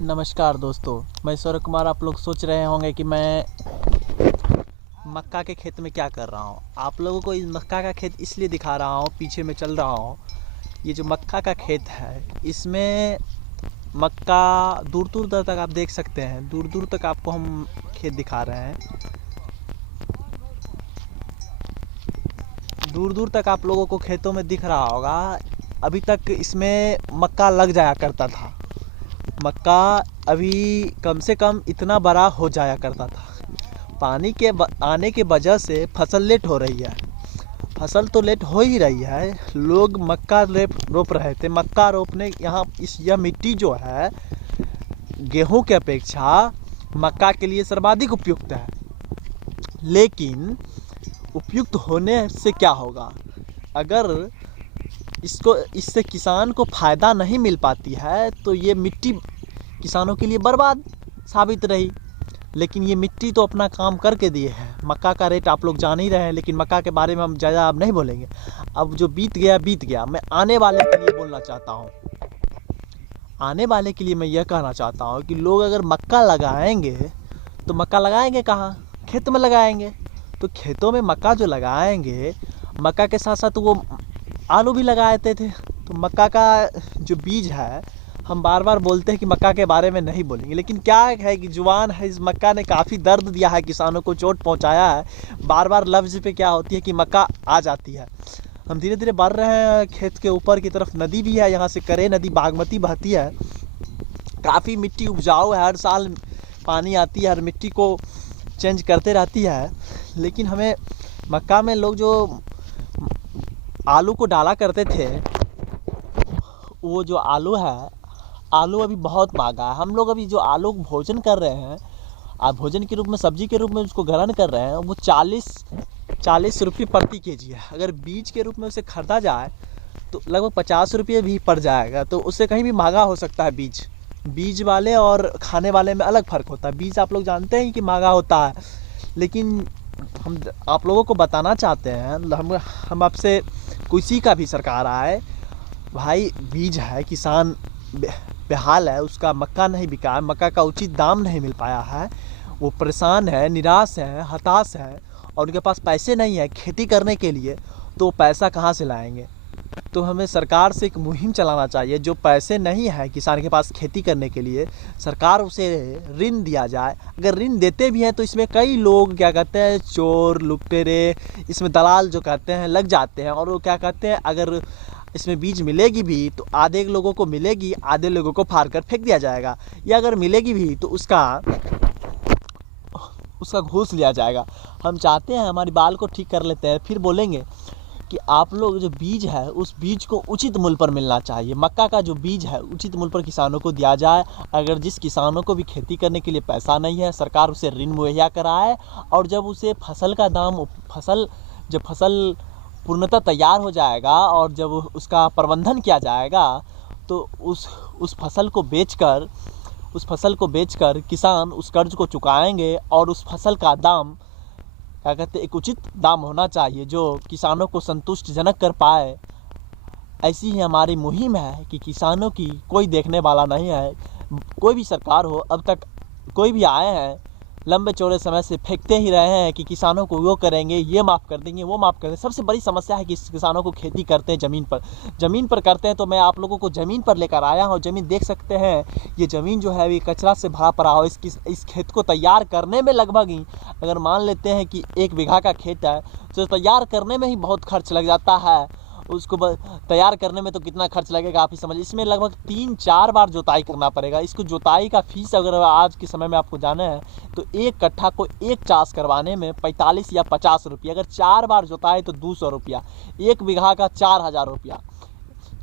नमस्कार दोस्तों, मैं सौरभ कुमार। आप लोग सोच रहे होंगे कि मैं मक्का के खेत में क्या कर रहा हूँ। आप लोगों को इस मक्का का खेत इसलिए दिखा रहा हूँ, पीछे में चल रहा हूँ। ये जो मक्का का खेत है, इसमें मक्का दूर दूर तक आप देख सकते हैं। दूर दूर तक आपको हम खेत दिखा रहे हैं। दूर दूर तक आप लोगों को खेतों में दिख रहा होगा। अभी तक इसमें मक्का लग जाया करता था। मक्का अभी कम से कम इतना बड़ा हो जाया करता था। पानी के आने के वजह से फसल लेट हो रही है। फसल तो लेट हो ही रही है। लोग मक्का रोप रहे थे। मक्का रोपने यहाँ यह मिट्टी जो है, गेहूं के अपेक्षा मक्का के लिए सर्वाधिक उपयुक्त है। लेकिन उपयुक्त होने से क्या होगा? अगर इससे किसान को फ़ायदा नहीं मिल पाती है तो ये मिट्टी किसानों के लिए बर्बाद साबित रही। लेकिन ये मिट्टी तो अपना काम करके दिए है। मक्का का रेट आप लोग जान ही रहे हैं, लेकिन मक्का के बारे में हम ज़्यादा अब नहीं बोलेंगे। अब जो बीत गया बीत गया। मैं आने वाले के लिए बोलना चाहता हूँ। आने वाले के लिए मैं यह कहना चाहता हूँ कि लोग अगर मक्का लगाएंगे तो मक्का लगाएंगे कहाँ? खेत में लगाएंगे। तो खेतों में मक्का जो लगाएंगे, मक्का के साथ साथ वो आलू भी लगाते थे। तो मक्का का जो बीज है, हम बार बार बोलते हैं कि मक्का के बारे में नहीं बोलेंगे, लेकिन क्या है कि जुबान है, इस मक्का ने काफ़ी दर्द दिया है, किसानों को चोट पहुंचाया है। बार बार लफ्ज़ पे क्या होती है कि मक्का आ जाती है। हम धीरे धीरे बढ़ रहे हैं। खेत के ऊपर की तरफ नदी भी है, यहाँ से करे नदी बागमती बहती है। काफ़ी मिट्टी उपजाऊ है, हर साल पानी आती है, हर मिट्टी को चेंज करते रहती है। लेकिन हमें मक्का में लोग जो आलू को डाला करते थे, वो जो आलू है, आलू अभी बहुत महंगा है। हम लोग अभी जो आलू भोजन कर रहे हैं, आप भोजन के रूप में, सब्जी के रूप में उसको ग्रहण कर रहे हैं, वो 40 रुपये प्रति केजी है। अगर बीज के रूप में उसे खरीदा जाए तो लगभग 50 रुपये भी पड़ जाएगा। तो उससे कहीं भी महंगा हो सकता है। बीज वाले और खाने वाले में अलग फ़र्क होता है। बीज आप लोग जानते हैं कि महंगा होता है, लेकिन हम आप लोगों को बताना चाहते हैं, हम आपसे किसी का भी सरकार आए भाई, बीज है, किसान बेहाल है, उसका मक्का नहीं बिका है, मक्का का उचित दाम नहीं मिल पाया है, वो परेशान है, निराश है, हताश है, और उनके पास पैसे नहीं है खेती करने के लिए। तो पैसा कहाँ से लाएंगे? तो हमें सरकार से एक मुहिम चलाना चाहिए। जो पैसे नहीं है किसान के पास खेती करने के लिए, सरकार उसे ऋण दिया जाए। अगर ऋण देते भी हैं तो इसमें कई लोग क्या कहते हैं, चोर लुटेरे, इसमें दलाल जो कहते हैं, लग जाते हैं। और वो क्या कहते हैं, अगर इसमें बीज मिलेगी भी तो आधे लोगों को मिलेगी, आधे लोगों को फाड़ कर फेंक दिया जाएगा। या अगर मिलेगी भी तो उसका घूस लिया जाएगा। हम चाहते हैं हमारी बाल को ठीक कर लेते हैं, फिर बोलेंगे कि आप लोग जो बीज है, उस बीज को उचित मूल्य पर मिलना चाहिए। मक्का का जो बीज है उचित मूल्य पर किसानों को दिया जाए। अगर जिस किसानों को भी खेती करने के लिए पैसा नहीं है, सरकार उसे ऋण मुहैया कराए। और जब उसे फसल का दाम, जब फसल पूर्णतः तैयार हो जाएगा और जब उसका प्रबंधन किया जाएगा, तो उस फसल को बेचकर किसान उस कर्ज को चुकाएंगे। और उस फसल का दाम क्या कहते हैं, एक उचित दाम होना चाहिए जो किसानों को संतुष्टजनक कर पाए। ऐसी ही हमारी मुहिम है कि किसानों की कोई देखने वाला नहीं है। कोई भी सरकार हो, अब तक कोई भी आए हैं, लंबे चौड़े समय से फेंकते ही रहे हैं कि किसानों को वो करेंगे, ये माफ़ कर देंगे, वो माफ़ कर देंगे। सबसे बड़ी समस्या है कि किसानों को खेती करते हैं ज़मीन पर करते हैं। तो मैं आप लोगों को ज़मीन पर लेकर आया हूँ। ज़मीन देख सकते हैं, ये ज़मीन जो है ये कचरा से भरा पड़ा हो। इस खेत को तैयार करने में लगभग ही, अगर मान लेते हैं कि 1 बीघा का खेत है, तो तैयार करने में ही बहुत खर्च लग जाता है। उसको तैयार करने में तो कितना खर्च लगेगा आप ही समझिए। इसमें लगभग 3-4 बार जोताई करना पड़ेगा। इसको जोताई का फीस अगर आज के समय में आपको जाना है तो 1 कट्ठा को 1 चास करवाने में 45 या 50 रुपये। अगर 4 बार जोताई तो 200 रुपया। 1 बीघा का 4000 रुपया।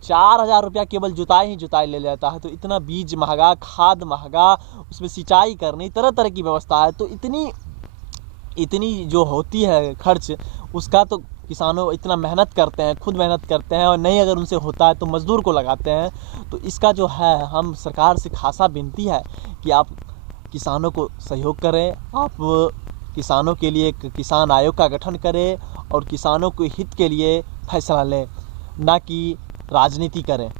4000 रुपया केवल जुताई ले लेता है। तो इतना बीज महंगा, खाद महंगा, उसमें सिंचाई करनी, तरह तरह की व्यवस्था है। तो इतनी जो होती है खर्च, उसका तो किसानों इतना मेहनत करते हैं, खुद मेहनत करते हैं, और नहीं अगर उनसे होता है तो मज़दूर को लगाते हैं। तो इसका जो है, हम सरकार से खासा विनती है कि आप किसानों को सहयोग करें। आप किसानों के लिए एक किसान आयोग का गठन करें और किसानों के हित के लिए फैसला लें, ना कि राजनीति करें।